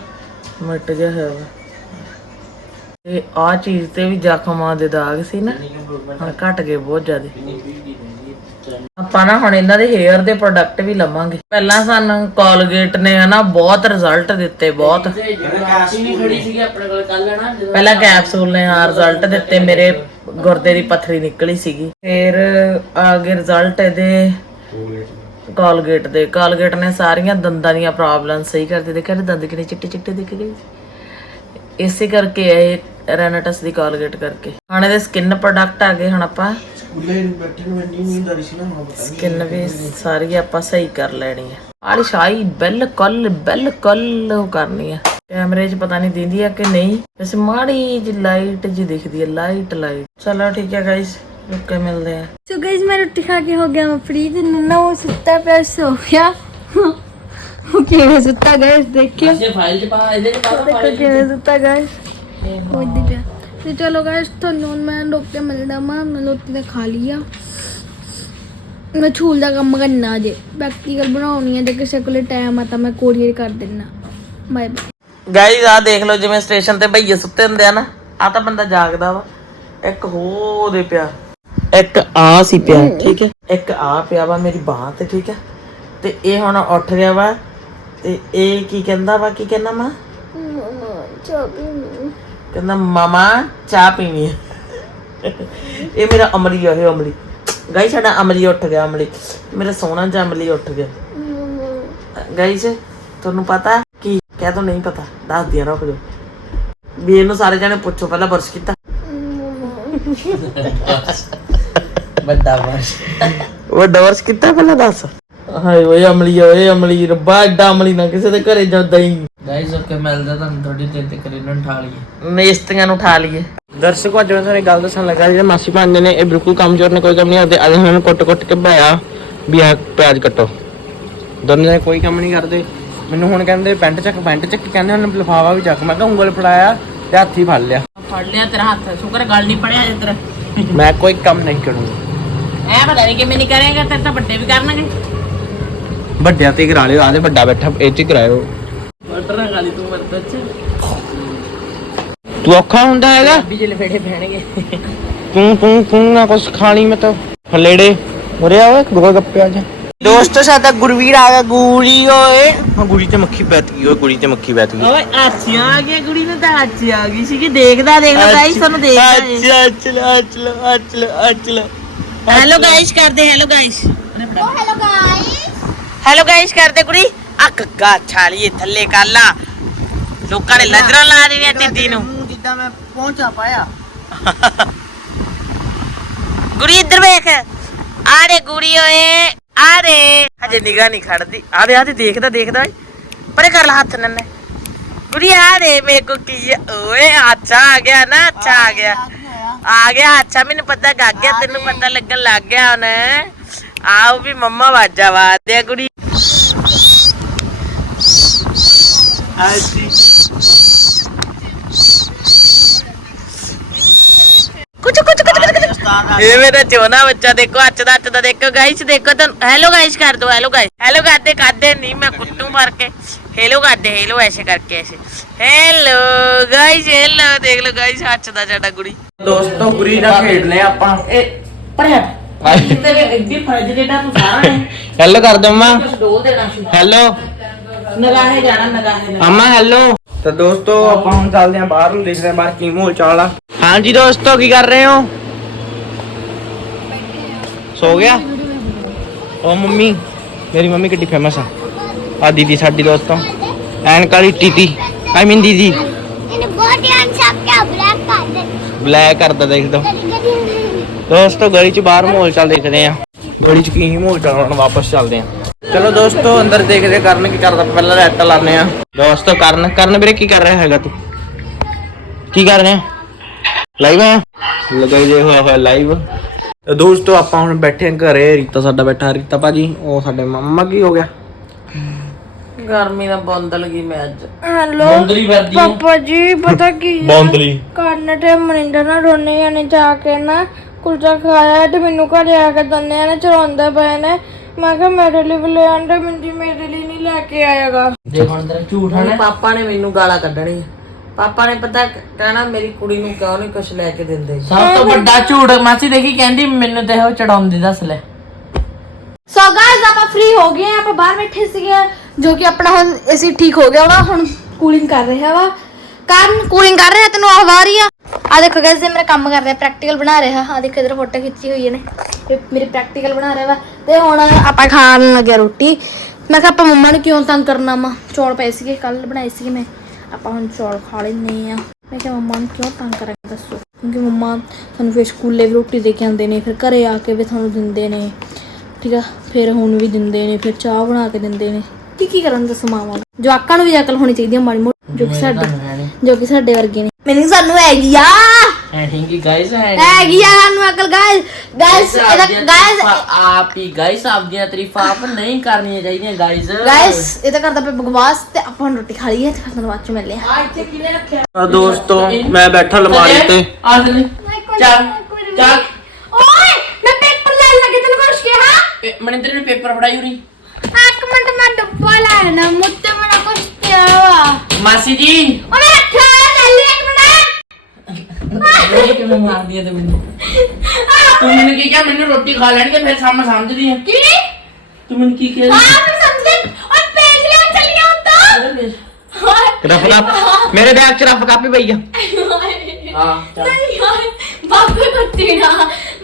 ਮਿਟ ਗਿਆ ਹੋਇਆ ਵਾ। ਤੇ ਆ ਚੀਜ਼ ਤੇ ਵੀ ਜ਼ਖਮਾਂ ਦੇ ਦਾਗ ਸੀ ਨਾ। ਹੁਣ ਘਟ ਗਏ ਬਹੁਤ ਜ਼ਿਆਦਾ। ਆਪਾਂ ਨਾ ਹੁਣ ਇਹਨਾਂ ਦੇ ਹੇਅਰ ਦੇ ਪ੍ਰੋਡਕਟ ਵੀ ਲਵਾਂਗੇ। ਪਹਿਲਾਂ ਸਾਨੂੰ ਕੋਲਗੇਟ ਨੇ ਹਨਾ ਬਹੁਤ ਰਿਜ਼ਲਟ ਦਿੱਤੇ ਬਹੁਤ। ਪਹਿਲਾਂ ਕੈਪਸੂਲ ਨੇ ਹਾਂ ਰਿਜ਼ਲਟ ਦਿੱਤੇ ਮੇਰੇ ਗੁਰਦੇ ਦੀ ਪੱਥਰੀ ਨਿਕਲੀ ਸੀਗੀ। ਫਿਰ ਆ ਗਏ ਰਿਜ਼ਲਟ ਇਹਦੇ ਕੋਲਗੇਟ ਦੇ। ਕੋਲਗੇਟ ਨੇ ਸਾਰੀਆਂ ਦੰਦਾਂ ਦੀਆਂ ਪ੍ਰੋਬਲਮ ਸਹੀ ਕਰ ਦਿੱਤੇ ਕਹਿੰਦੇ ਦੰਦ ਕਿਨੇ ਚਿੱਟੇ ਚਿੱਟੇ ਦਿਖ ਗਏ? ਇਸੇ ਕਰਕੇ ਇਹ ਰੈਨਾਟਸ ਦੀ ਕੋਲਗੇਟ ਕਰਕੇ। ਹੁਣ ਇਹਦੇ ਸਕਿਨ ਪ੍ਰੋਡਕਟ ਆ ਗਏ ਹੁਣ ਆਪਾਂ। ਸਕੂਲੇ ਬੈਠੇ ਨੂੰ ਇੰਨੀ ਨੀਂਦ ਆ ਰਹੀ ਸੀ ਨਾ ਹੁਣ ਪਤਾ ਸਕਿਨ ਵੀ ਸਾਰੀ ਆਪਾਂ ਸਹੀ ਕਰ ਲੈਣੀ ਆ। ਆਲੀ ਸ਼ਾਈ ਬਿਲਕੁਲ ਬਿਲਕੁਲ ਉਹ ਕਰਨੀ ਆ। ਕੈਮਰੇ 'ਚ ਪਤਾ ਨਹੀਂ ਦਿੰਦੀ ਆ ਕਿ ਨਹੀਂ। ਵੈਸੇ ਮਾੜੀ ਜਿਹੀ ਲਾਈਟ ਜੀ ਦਿਖਦੀ ਹੈ ਲਾਈਟ ਲਾਈਟ। ਚਲੋ ਠੀਕ ਹੈ ਗਾਇਸ ਰੁਕ ਮਿਲਦੇ ਆ। ਸੋ ਗਾਇਸ ਮੈਂ ਰੋਟੀ ਖਾ ਕੇ ਹੋ ਗਿਆ ਮੈਂ ਫ੍ਰੀ ਤੇ ਨੰਨਾ ਉਹ ਸੁੱਤਾ ਪਿਆ ਸੋ ਗਿਆ। ਉਹ ਕਿਵੇਂ ਸੁੱਤਾ ਗਾਇਸ ਦੇਖਿਓ। ਇਹ ਫਾਈਲ 'ਚ ਪਾ ਇਹਦੇ 'ਚ ਪਾ ਦੇਖੋ ਕਿਵੇਂ ਸੁੱਤਾ ਗਾਇਸ ਉਹ ਪਿਆ ਤੇ ਚਲੋ ਗਾਇਸ ਤੁਹਾਨੂੰ ਮੈਂ ਰੋਕ ਕੇ ਮਿਲਦਾ ਮੈਂ ਮੈਂ ਰੋਟੀ ਤਾਂ ਖਾ ਲਈ ਆ। ਮੈਂ ਛੂਲ ਦਾ ਕੰਮ ਕਰਨਾ ਜੇ ਪ੍ਰੈਕਟੀਕਲ ਬਣਾਉਣੀ ਹੈ ਤੇ ਕਿਸੇ ਕੋਲੇ ਟਾਈਮ ਆ ਤਾਂ ਮੈਂ ਕੋਰੀਅਰ ਕਰ ਦੇਣਾ ਬਾਏ ਬਾਏ ਗਾਇਸ ਆ ਦੇਖ ਲਓ ਜਿਵੇਂ ਸਟੇਸ਼ਨ ਤੇ ਭਈਏ ਸੁੱਤੇ ਹੁੰਦੇ ਆ ਨਾ ਆ ਤਾਂ ਬੰਦਾ ਜਾਗਦਾ ਵਾ। ਇੱਕ ਹੋ ਦੇ ਪਿਆ। ਇੱਕ ਆ ਸੀ ਪਿਆ ਠੀਕ ਹੈ? ਇੱਕ ਆ ਪਿਆ ਵਾ ਮੇਰੀ ਬਾਹ ਤੇ ਠੀਕ ਹੈ? ਤੇ ਇਹ ਹੁਣ ਉੱਠ ਗਿਆ ਵਾ ਤੇ ਇਹ ਕੀ ਕਹਿੰਦਾ ਵਾ ਕੀ ਕਹਿੰਦਾ ਮਾਂ? ਪੀਣੀ ਕਹਿੰਦਾ ਮਾਮਾ ਚਾਹ ਪੀਣੀ ਹੈ। ਇਹ ਮੇਰਾ ਅਮਲੀ ਆ ਇਹ ਅਮਲੀ। ਗਾਈ ਸਾਡਾ ਅਮਲੀ ਉੱਠ ਗਿਆ ਅਮਲੀ। ਮੇਰਾ ਸੋਹਣਾ ਜਿਹਾ ਅਮਲੀ ਉੱਠ ਗਿਆ। ਗਾਈਸ ਤੁਹਾਨੂੰ ਪਤਾ ਕੀ? ਕਹਿ ਤੋ ਨਹੀਂ ਪਤਾ। ਦੱਸ ਦਿਆਂ ਰੁਕ ਜਾ ਵੀ ਇਹਨੂੰ ਸਾਰੇ ਜਣੇ ਪੁੱਛੋ ਪਹਿਲਾਂ ਬਰਸ਼ ਕੀਤਾ। ਵੱਡਾ ਵਰਸ਼ ਵੱਡਾ ਬਰਸ਼ ਕੀਤਾ ਪਹਿਲਾਂ ਦੱਸ। ਹਾਏ ਓਏ ਅਮਲੀ ਓਏ ਅਮਲੀ। ਰੱਬਾ ਐਡਾ ਅਮਲੀ ਨਾ ਕਿਸੇ ਦੇ ਘਰੇ ਜਾਂਦਾ ਹੀ। ਗਾਇਸ ਓਕੇ ਮਿਲਦਾ ਤੁਹਾਨੂੰ ਥੋੜੀ ਦੇਰ ਤੱਕ ਇਹਨਾਂ ਨੂੰ ਠਾ ਲਈਏ। ਨੇਸਤੀਆਂ ਨੂੰ ਉਠਾ ਲਈਏ। ਦਰਸ਼ਕੋ ਅੱਜ ਮੈਂ ਤੁਹਾਨੂੰ ਇੱਕ ਗੱਲ ਦੱਸਣ ਲੱਗਾ ਜਿਹੜੇ ਮਾਸੀ ਭਾਂਦੇ ਨੇ ਇਹ ਬਿਲਕੁਲ ਕਮਜ਼ੋਰ ਨੇ ਕੋਈ ਕੰਮ ਨਹੀਂ ਕਰਦੇ। ਅੱਜ ਉਹਨਾਂ ਨੂੰ ਕੁੱਟ-ਕੁੱਟ ਕੇ ਭਾਇਆ ਵੀ ਆ ਪਿਆਜ਼ ਕੱਟੋ। ਦੋਨੇ ਜਣੇ ਕੋਈ ਕੰਮ ਨਹੀਂ ਕਰਦੇ। ਮੈਨੂੰ ਹੁਣ ਕਹਿੰਦੇ ਪੈਂਟ ਚੱਕ ਪੈਂਟ ਚੱਕ ਕਹਿੰਦੇ ਹੁਣ ਲਿਫਾਫਾ ਵੀ ਚੱਕ। ਮੈਂ ਕਿਹਾ ਉਂਗਲ ਫੜਾਇਆ ਤੇ ਹੱਥ ਹੀ ਫੜ ਲਿਆ। ਫੜ ਲਿਆ ਤੇਰਾ ਹੱਥ। ਸ਼ੁਕਰ ਗੱਲ ਨਹੀਂ ਪੜਿਆ ਜੇ ਤੇਰਾ। ਮੈਂ ਕੋਈ ਕੰਮ ਨਹੀਂ ਕਰੂੰਗਾ। ਐ ਪਤਾ ਨਹੀਂ ਕਿਵੇਂ ਨਹੀਂ ਕਰੇਗਾ ਤੇਰੇ ਤਾਂ ਵੱਡੇ ਵੀ ਕਰਨਗੇ। ਵੱਡਿਆਂ ਤੇ ਕਰਾ ਲਿਓ ਆਦੇ ਵੱਡਾ ਬੈਠਾ ਇਹ ਚ ਹੀ ਕਰਾਇਓ। ਮਟਰ ਗਾਲੀ ਤੂੰ ਮਰਦਾ ਚ ਤੂੰ ਔਖਾ ਹੁੰਦਾ ਹੈਗਾ? ਵੀ ਜੇ ਲਫੇੜੇ ਪੈਣਗੇ। ਤੂੰ ਤੂੰ ਤੂੰ ਨਾ ਕੁਛ ਖਾਣੀ ਮੈਂ ਤਾਂ। ਫਲੇੜੇ। ਉਰੇ ਆ ਓਏ ਗੋਲ ਗੱਪੇ ਆ ਜਾ। ਦੋਸਤੋ ਸਾਡਾ ਗੁਰਵੀਰ ਆ ਗਿਆ ਗੁਰੀ ਓਏ। ਹਾਂ ਗੁਰੀ ਤੇ ਮੱਖੀ ਬੈਠ ਗਈ ਓਏ ਗੁਰੀ ਤੇ ਮੱਖੀ ਬੈਠ ਗਈ। ਓਏ ਆਚੀਆਂ ਆ ਗਿਆ ਕੁੜੀ ਨੂੰ ਤਾਂ ਆਚੀ ਆ ਗਈ ਸੀ ਕਿ ਦੇਖਦਾ ਦੇਖਦਾ ਗਾਈਸ ਤੁਹਾਨੂੰ ਦੇਖਦਾ ਅੱਛਾ ਚਲੋ ਚਲੋ ਚਲੋ ਚਲੋ ਹੈਲੋ ਗਾਈਸ ਕਰਦੇ hello guys hello guys hello guys ਕਰਦੇ ਕੁੜੀ। ਆ ਕੱਗਾ ਛਾਲੀਏ ਥੱਲੇ ਕਰ ਲਾ। ਲੋਕਾਂ ਨੇ ਨਜ਼ਰਾਂ ਲਾ ਦੇਣੀਆਂ ਟਿੱਡੀ ਨੂੰ। ਜਿੱਦਾਂ ਮੈਂ ਪਹੁੰਚਾ ਪਾਇਆ। ਗੁਰੀ ਇੱਧਰ ਵੇਖ। ਆਰੇ ਗੁਰੀ ਓਏ ਆਰੇ ਹਜੇ ਨਿਗਾਹ ਨਹੀਂ ਖੜਦੀ। ਆਰੇ ਆਰੇ ਦੇਖਦਾ ਦੇਖਦਾ ਪਰੇ ਕਰ ਲਾ ਹੱਥ ਨੰਨੇ। ਗੁਰੀ ਆਰੇ ਮੇਰੇ ਕੋ ਕੀ? ਓਏ ਅੱਛਾ ਆ ਗਿਆ ਨਾ ਅੱਛਾ ਆ ਗਿਆ। ਆ ਗਿਆ ਅੱਛਾ ਮੈਨੂੰ ਪਤਾ ਲੱਗ ਗਿਆ ਤੈਨੂੰ ਪਤਾ ਲੱਗਣ ਲੱਗ ਗਿਆ ਹੁਣ। ਆਓ ਵੀ ਮੰਮਾ ਵਾਜਾ ਵਾਦੇ ਆ ਗੁਰੀ। ਇਹ ਮੇਰਾ ਚੋਨਾ ਬੱਚਾ ਦੇਖੋ ਅੱਜ ਦਾ ਅੱਜ ਦਾ ਦੇਖੋ ਗਾਇਸ ਦੇਖੋ ਤਾਂ ਹੈਲੋ ਗਾਇਸ ਕਰ ਦੋ ਹੈਲੋ ਗਾਇਸ ਹੈਲੋ ਕਰਦੇ ਕਰਦੇ ਨਹੀਂ ਮੈਂ ਕੁੱਟੂ ਮਾਰ ਕੇ ਹੈਲੋ ਕਰਦੇ ਹੈਲੋ ਐਸੇ ਕਰਕੇ ਐਸੇ ਹੈਲੋ ਗਾਇਸ ਹੈਲੋ ਦੇਖ ਲਓ ਗਾਇਸ ਹੱਥ ਦਾ ਸਾਡਾ ਗੁੜੀ ਦੋਸਤੋ ਗੁਰੀ ਨਾਲ ਖੇਡਨੇ ਆਪਾਂ ਇਹ ਪਰ ਤੇਰੇ ਐਡੀ ਫਰਜਰੇਟਾ ਤੂੰ ਸਾਰਾ ਹੈ ਹੈਲੋ ਕਰ ਦੋ ਮਾਂ ਕੁਝ ਡੋਲ ਦੇਣਾ ਸੀ ਹੈਲੋ ਨਗਾਹੇ ਜਾਣਾ ਨਗਾਹੇ ਨਾਲ। ਅਮਾ ਹੈਲੋ ਤਾਂ ਦੋਸਤੋ ਆਪਾਂ ਹੁਣ ਚੱਲਦੇ ਆਂ ਬਾਹਰ ਨੂੰ ਦੇਖਦੇ ਆਂ ਬਾਹਰ ਕੀ ਮਾਹੌਲ ਚਾਲ ਆ। ਹਾਂਜੀ ਦੋਸਤੋ ਕੀ ਕਰ ਰਹੇ ਹੋ? ਸੋ ਗਿਆ? ਉਹ ਮੰਮੀ ਮੇਰੀ ਮੰਮੀ ਕਿੱਡੀ ਫੇਮਸ ਆ। ਆ ਦੀਦੀ ਸਾਡੀ ਦੋਸਤੋ ਐਨਕ ਵਾਲੀ ਟੀਟੀ। ਆਈ ਮੀਨ ਦੀਦੀ। ਇਹਨੇ ਬਹੁਤ ਧਿਆਨ ਛਾਪ ਕੇ ਬਲੈਕ ਕਰ ਦੇ। ਬਲੈਕ ਕਰਦਾ ਦੇਖ ਦੋ। ਦੋਸਤੋ ਗਲੀ 'ਚ ਬਾਹਰ ਮਾਹੌਲ ਚੱਲ ਦੇਖਦੇ ਆਂ ਗਲੀ 'ਚ ਕੀ ਮਾਹੌਲ ਚੱਲ ਹੁਣ ਵਾਪਸ ਚੱਲਦੇ ਆਂ ਚਲੋ ਦੋਸਤੋ ਅੰਦਰ ਦੇਖਦੇ ਕਰਨ ਕੀ ਕਰਦਾ। ਪਹਿਲਾਂ ਰੈਟ ਲਾਣੇ ਆ ਦੋਸਤੋ ਕਰਨ ਕਰਨ ਵੀਰੇ ਕੀ ਕਰ ਰਿਹਾ ਹੈਗਾ ਤੂੰ? ਕੀ ਕਰ ਰਿਹਾ? ਲਾਈਵ ਆ? ਲਗਾਈ ਜੇ ਹੋਇਆ ਹੋਇਆ ਲਾਈਵ ਦੋਸਤੋ ਆਪਾਂ ਹੁਣ ਬੈਠੇ ਆਂ ਘਰੇ। ਰੀਤਾ ਸਾਡਾ ਬੈਠਾ। ਰੀਤਾ ਭਾਜੀ ਉਹ ਸਾਡੇ ਮੰਮਾ ਕੀ ਹੋ ਗਿਆ? ਗਰਮੀ ਦਾ ਬੰਦਲ ਗਈ ਮੈਂ ਅੱਜ? ਹੈਲੋ ਬੰਦਰੀ ਵਰਦੀ ਪਾਪਾ ਜੀ ਪਤਾ ਕੀ? ਬੌਂਦਲੀ। ਕਰਨ ਤੇ ਮਨਿੰਦਰ ਨਾਲ ਦੋਨੇ ਜਾਣੇ ਜਾ ਕੇ ਨਾ ਕੁਲਚਾ ਖਾਇਆ ਤੇ ਮੈਨੂੰ ਘਰੇ ਆ ਕੇ ਦੋਨੇ ਜਾਣੇ ਚਲਾਉਂਦੇ ਪਏ ਨੇ। ਮੈਂ ਕਿਹਾ ਮੇਰੇ ਲਈ ਵੀ ਲੈ ਆਂਦੇ ਮਿੰਦੀ ਮੇਰੇ ਲਈ ਨਹੀਂ ਲੈ ਕੇ ਆਏਗਾ ਜੇ ਹੁਣ ਤੇਰਾ ਝੂਠ ਹੁਣ ਪਾਪਾ ਨੇ ਮੈਨੂੰ ਗਾਲਾਂ ਕੱਢਣੀ ਪਾਪਾ ਨੇ ਪਤਾ ਕਹਿਣਾ ਮੇਰੀ ਕੁੜੀ ਨੂੰ ਕਿਉਂ ਨਹੀਂ ਕੁਝ ਲੈ ਕੇ ਦਿੰਦੇ? ਸਭ ਤੋਂ ਵੱਡਾ ਝੂਠ ਮਾਸੀ ਦੇਖੀ ਕਹਿੰਦੀ ਮੈਨੂੰ ਤੇ ਉਹ ਚੜਾਉਂਦੀ ਦੱਸ ਲੈ। ਸੋ ਗਾਇਸ ਆਪਾਂ ਫ੍ਰੀ ਹੋ ਗਏ ਆ ਆਪਾਂ ਬਾਹਰ ਬੈਠੇ ਸੀਗੇ ਜੋ ਕਿ ਆਪਣਾ ਹੁਣ ਏਸੀ ਠੀਕ ਹੋ ਗਿਆ ਵਾ ਹੁਣ ਕੂਲਿੰਗ ਕਰ ਰਿਹਾ ਵਾ। ਕਾਰਨ ਕੂਲਿੰਗ ਕਰ ਰਿਹਾ ਤੈਨੂੰ ਆਵਾਜ਼ ਆ ਰਹੀ ਆ। ਆ ਦੇਖੋ ਗਾਇਸ ਇਹ ਮੇਰਾ ਕੰਮ ਕਰ ਰਿਹਾ ਪ੍ਰੈਕਟੀਕਲ ਬਣਾ ਰਿਹਾ। ਆ ਦੇਖੋ ਇਧਰ ਫੋਟੋ ਖਿੱਚੀ ਹੋਈ ਨੇ ਇਹ ਮੇਰੇ ਪ੍ਰੈਕਟੀਕਲ ਬਣਾ ਰਿਹਾ ਵਾ। ਤੇ ਹੁਣ ਆਪਾਂ ਖਾਣ ਲੱਗੇ ਰੋਟੀ। ਮੈਂ ਕਿਹਾ ਆਪਾਂ ਮੰਮਾ ਨੂੰ ਕਿਉਂ ਤੰਗ ਕਰਨਾ ਵਾ? ਚੌਲ ਪਏ ਸੀਗੇ ਕੱਲ ਬਣਾਏ ਸੀਗੇ ਮੈਂ। ਆਪਾਂ ਹੁਣ ਚੌਲ ਖਾ ਲੈਂਦੇ ਆ ਮੈਂ ਕਿਹਾ ਮੰਮਾ ਨੂੰ ਕਿਉਂ ਤੰਗ ਕਰਾਂਗੇ ਦੱਸੋ। ਕਿਉਂਕਿ ਮੰਮਾ ਤੁਹਾਨੂੰ ਫਿਰ ਸਕੂਲੇ ਵੀ ਰੋਟੀ ਦੇ ਕੇ ਆਉਂਦੇ ਨੇ ਫਿਰ ਘਰੇ ਆ ਕੇ ਵੀ ਤੁਹਾਨੂੰ ਦਿੰਦੇ ਨੇ। ਠੀਕ ਆ? ਫਿਰ ਹੁਣ ਵੀ ਦਿੰਦੇ ਨੇ ਫਿਰ ਚਾਹ ਬਣਾ ਕੇ ਦਿੰਦੇ ਨੇ। ਕੀ ਕੀ ਕਰਨ ਦੱਸੋ ਮਾਵਾਂ ਨੂੰ? ਜਵਾਕਾਂ ਨੂੰ ਵੀ ਅਕਲ ਹੋਣੀ ਚਾਹੀਦੀ ਹੈ ਮਾੜੀ ਮੋਟੀ ਜੋ ਕਿ ਸਾਡੇ ਜੋ ਕਿ ਸਾਡੇ ਵਰਗੇ ਨੇ। ਮੈਨੂੰ ਸਾਨੂੰ ਹੈਗੀ ਆ। ਐ ਠੀਕ ਗਾਇਸ ਐ ਹੈਗੀ ਆ ਸਾਨੂੰ ਅਕਲ ਗਾਇਸ ਗਾਇਸ ਇਹਦਾ ਗਾਇਸ ਆਪ ਹੀ ਗਾਇਸ ਆਪਦੀਆਂ ਤਾਰੀਫਾਂ ਆਪ ਨਹੀਂ ਕਰਨੀਆਂ ਚਾਹੀਦੀਆਂ ਗਾਇਸ ਗਾਇਸ ਇਹ ਤਾਂ ਕਰਦਾ ਪਿਆ ਬਕਵਾਸ ਤੇ ਆਪਾਂ ਹੁਣ ਰੋਟੀ ਖਾ ਲਈਏ ਤੇ ਫਿਰ ਤੁਹਾਨੂੰ ਬਾਅਦ ਚ ਮਿਲਦੇ ਆ ਆ ਇੱਥੇ ਕਿਨੇ ਰੱਖਿਆ? ਦੋਸਤੋ ਮੈਂ ਬੈਠਾ ਲਮਾਰੀ ਤੇ। ਆ ਲੈ ਚੱਲ ਚੱਲ। ਓਏ ਮੈਂ ਪੇਪਰ ਲੈਣ ਲੱਗੀ ਤੈਨੂੰ ਕੁਛ ਕਿਹਾ ਮਨਿੰਦਰ ਨੇ ਪੇਪਰ ਫੜਾਈ ਉਰੀ। ਇੱਕ ਮਿੰਟ ਮੈਂ ਡੱਬਾ ਲੈਣਾ ਮੁੱਤੇ ਬੜਾ ਕੁਛ ਪਿਆ ਵਾ। ਮਾਸੀ ਜੀ। ਉਹ ਮੈਂ ਇੱਕ ਮਿੰਟ ਇਹ ਕਿਵੇਂ ਮਾਰਦੀ ਹੈ ਤੇ ਮੈਨੂੰ? ਤੂੰ ਮੈਨੂੰ ਕੀ ਕਿਹਾ? ਮੈਨੂੰ ਰੋਟੀ ਖਾ ਲੈਣੀ ਤੇ ਫਿਰ ਸਾਹਮਣੇ ਸਮਝਦੀ ਹੈ ਕੀ? ਤੂੰ ਮੈਨੂੰ ਕੀ ਕਹਿ? ਆ ਮੈਂ ਸਮਝ ਗਈ ਉਹ ਪੇਜ ਲੈਣ ਚੱਲੀ ਆ ਉੱਤੋਂ। ਰਫ ਰਫ ਮੇਰੇ ਬੈਗ 'ਚ ਰੱਬ ਕਾਪੀ ਪਈ ਆ। ਹਾਂ ਚੱਲ। ਬਾਬੇ ਕੁੱਤੀ ਨਾ।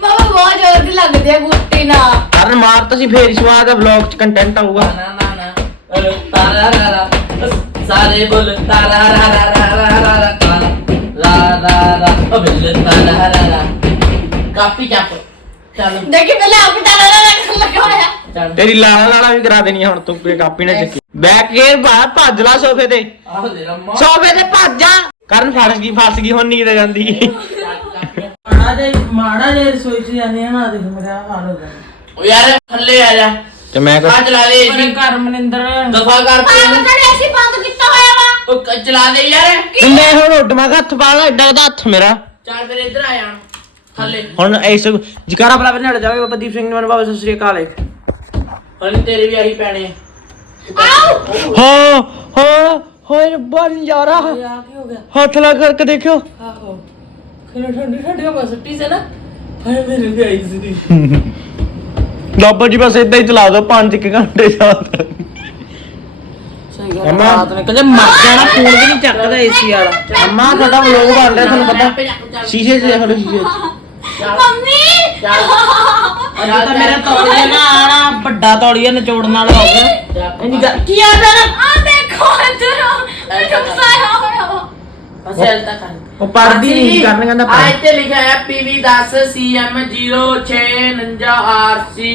ਬਾਬਾ ਬਹੁਤ ਜ਼ੋਰ ਦੀ ਲੱਗਦੀ ਹੈ ਕੁੱਤੀ ਨਾ। ਕਰਨ ਮਾਰ ਤੁਸੀਂ ਫੇਰ ਸਵਾਦ ਵਲੌਗ 'ਚ ਕੰਟੈਂਟ ਆਊਗਾ। ਨਾ ਨਾ ਨਾ। ਅਰੇ ਤਾਰਾ ਰਾ ਰਾ ਸਾਰੇ ਬੋਲ ਤਾਰਾ ਰਾ ਰਾ ਰਾ ਰਾ ਰਾ ਤਾਰਾ ਰਾ ਰਾ ਰਾ ਓ ਬਿੱਲ ਤਾਰਾ ਰਾ ਰਾ ਕਾਪੀ ਚੱਪ ਚੱਲ ਦੇਖੀ ਪਹਿਲੇ ਆਪ ਹੀ ਤਾਲਾ ਲਾ ਰੱਖਣ ਲੱਗਾ ਹੋਇਆ ਚੱਲ ਤੇਰੀ ਲਾਲਾ ਲਾਲਾ ਵੀ ਕਰਾ ਦੇਣੀ ਆ ਹੁਣ ਤੂੰ ਕੋਈ ਕਾਪੀ ਨਾ ਚੱਕੀ ਬੈਕ ਗੇਅਰ ਬਾਹਰ ਭੱਜ ਲਾ ਸੋਫੇ ਤੇ ਆਹ ਦੇ ਰੰਮਾ ਸੋਫੇ ਤੇ ਭੱਜ ਜਾ ਕਰਨ ਫਸ ਗਈ ਫਸ ਗਈ ਹੁਣ ਨੀਂਦ ਜਾਂਦੀ ਮਾੜਾ ਜੇ ਮਾੜਾ ਜੇ ਰਸੋਈ ਚ ਜਾਂਦੇ ਆ ਨਾ ਦੇਖ ਮੇਰਾ ਹਾਲ ਹੋ ਜਾਣਾ ਓ ਯਾਰ ਥੱਲੇ ਆ ਜਾ ਤੇ ਮੈਂ ਆ ਚਲਾ ਦੇ ਏਸੀ ਘਰ ਮਨਿੰਦਰ ਦਫਾ ਕਰ ਪਾਗਲ ਕਰੇ ਅਸੀਂ ਬੰਦ ਕੀਤਾ ਉਹ ਕ- ਚਲਾ ਦੇ ਯਾਰ। ਮੈਂ ਹੁਣ ਉੱਡ ਮੈਂ ਹੱਥ ਪਾ ਲਾ ਐਡਾ ਦਾ ਹੱਥ ਮੇਰਾ। ਚੱਲ ਫਿਰ ਇੱਧਰ ਆ ਜਾਣ ਥੱਲੇ। ਹੁਣ ਇਸ ਜਕਾਰਾ ਬਲਾ ਬਣਾ ਜਾਵੇ ਬਾਬਾ ਦੀਪ ਸਿੰਘ ਜੀ ਮਨ ਬਾਬਾ ਸਤਿ ਸ੍ਰੀ ਅਕਾਲ ਹੁਣ ਤੇਰੇ ਵੀ ਆਹੀ ਪੈਣੇ ਆ। ਹਾਂ ਹਾਂ ਹੋਏ ਬਣ ਜਾ ਰਹਾ। ਆ ਕੀ ਹੋ ਗਿਆ? ਹੱਥ ਲਾ ਕਰਕੇ ਦੇਖਿਓ। ਆਹੋ ਖਰੇ ਠੰਡੀ ਠੰਡੀ ਹਵਾ ਸੁੱਟੀ ਸੀ ਨਾ ਹਾਏ ਮੇਰੇ ਵੀ ਆਈ ਸੀ ਬਾਬਾ ਜੀ ਬਸ ਇਦਾਂ ਹੀ ਚਲਾ ਦਿਓ 5 ਘੰਟੇ ਗੱਲ ਅੰਮਾ। ਰਾਤ ਨੇ ਕਹਿੰਦੇ ਮਰ ਜਾਣਾ ਫੋਨ ਵੀ ਨਹੀਂ ਚੱਕਦਾ ਏਸੀ ਵਾਲਾ। ਅੰਮਾ ਸਾਡਾ ਵਲੋਗ ਬਣ ਰਿਹਾ ਤੁਹਾਨੂੰ ਪਤਾ। ਸ਼ੀਸ਼ੇ 'ਚ ਦੇਖ ਲਓ ਸ਼ੀਸ਼ੇ 'ਚ। ਮੰਮੀ! ਅੱਜ ਤਾਂ ਮੇਰਾ ਤੌਲੀਆ ਨਾ ਆਣਾ ਵੱਡਾ ਤੌਲੀਆ ਨਿਚੋੜਨ ਵਾਲਾ ਹੋ ਗਿਆ। ਇੰਨੀ ਗੱਲ ਕੀ ਆ ਜਾਣਾ ਆ ਦੇਖੋ ਹੋਇਆ ਆ ਉਹ ਪੜਦੀ ਨਹੀਂ ਕਰਨ ਕਹਿੰਦਾ ਆ ਇੱਥੇ ਲਿਖਿਆ ਹੈ PV 10 CM 0649 RC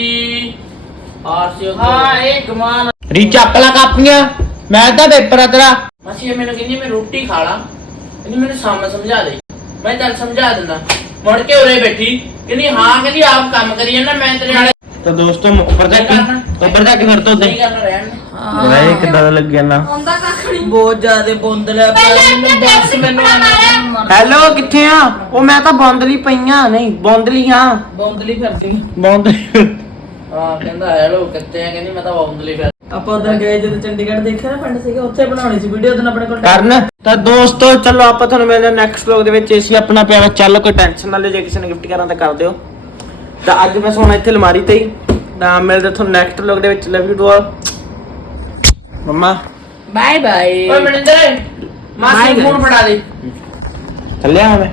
RC ਹਾਂ ਇਹ ਗਮਾਨ ਰੀ ਚੱਪਲਾ ਕਾਪੀਆਂ। ਮੈਂ ਤਾਂ ਪੇਪਰ ਆ ਤੇਰਾ। ਮਾਸੀ ਇਹ ਮੈਨੂੰ ਕਹਿੰਦੀ ਮੈਂ ਰੋਟੀ ਖਾ ਲਾਂ। ਕਹਿੰਦੀ ਮੈਨੂੰ ਸਾਮ ਸਮਝਾ ਦੇ। ਮੈਂ ਚੱਲ ਸਮਝਾ ਦਿੰਦਾ। ਮੁੜ ਕੇ ਉਰੇ ਬੈਠੀ। ਕਹਿੰਦੀ ਹਾਂ ਕਹਿੰਦੀ ਆਪ ਕੰਮ ਕਰੀ ਜਾਂਦਾ ਮੈਂ ਤੇਰੇ ਨਾਲ ਤਾਂ ਦੋਸਤੋ ਉੱਪਰ ਜਾ ਕੇ ਉੱਪਰ ਜਾ ਕੇ ਫਿਰ ਤੋਂ? ਨਹੀਂ ਕਰਨਾ ਰਹਿਣ ਦੇ। ਨਹੀਂ ਕਿੱਦਾਂ ਦਾ ਲੱਗਿਆ ਨਾ? ਆਉਂਦਾ ਕੱਖ ਨਹੀਂ ਬਹੁਤ ਜ਼ਿਆਦਾ ਬੋਂਦਲਾ ਪਹਿਲਾਂ ਇੱਥੇ ਟੈਕਸੀ ਮੈਨੂੰ ਮਾਰਿਆ। ਹੈਲੋ ਕਿੱਥੇ ਆ? ਉਹ ਮੈਂ ਤਾਂ ਬੌਂਦਲੀ ਪਈਆਂ ਨਹੀਂ ਬੌਂਦਲੀ ਹਾਂ। ਬੋਂਦਲੀ ਫਿਰਦੀ। ਬੌਂਦਲੀ ਹਾਂ ਕਹਿੰਦਾ ਹੈਲੋ ਕਿੱਥੇ ਆ? ਕਹਿੰਦੀ ਮੈਂ ਤਾਂ ਬੌਂਦਲੀ ਫਿਰ ਆਪਾਂ ਉਧਰ ਗਏ ਜਦੋਂ ਚੰਡੀਗੜ੍ਹ ਦੇਖਿਆ ਨਾ ਪਿੰਡ ਸੀਗਾ ਉੱਥੇ ਬਣਾਉਣੀ ਸੀ ਵੀਡੀਓ ਉਹਦੋਂ ਆਪਣੇ ਕੋਲ ਕਰਨ? ਤਾਂ ਦੋਸਤੋ ਚਲੋ ਆਪਾਂ ਤੁਹਾਨੂੰ ਮਿਲਦੇ ਨੈਕਸਟ ਵਲੌਗ ਦੇ ਵਿੱਚ। ਏਸੀ ਆਪਣਾ ਪਿਆਰਾ ਚੱਲ ਕੋਈ ਟੈਨਸ਼ਨ ਨਾ ਲੈ ਜੇ ਕਿਸੇ ਨੇ ਗਿਫਟ ਕਰਾਂ ਤਾਂ ਕਰ ਦਿਓ। ਤਾਂ ਅੱਜ ਮੈਂ ਸੋਣਾ ਇੱਥੇ ਅਲਮਾਰੀ ਤੇ ਹੀ। ਤਾਂ ਮਿਲਦੇ ਤੁਹਾਨੂੰ ਨੈਕਸਟ ਵਲੌਗ ਦੇ ਵਿੱਚ। ਲਵ ਯੂ ਟੂ ਆਲ ਮੰਮਾ। ਬਾਏ ਬਾਏ ਓਏ ਮਨਿੰਦਰ ਮਾਸੀ ਨੂੰ ਫੋਨ ਫੜਾ ਦੇ। ਚੱਲਿਆ ਹਾਂ ਮੈਂ।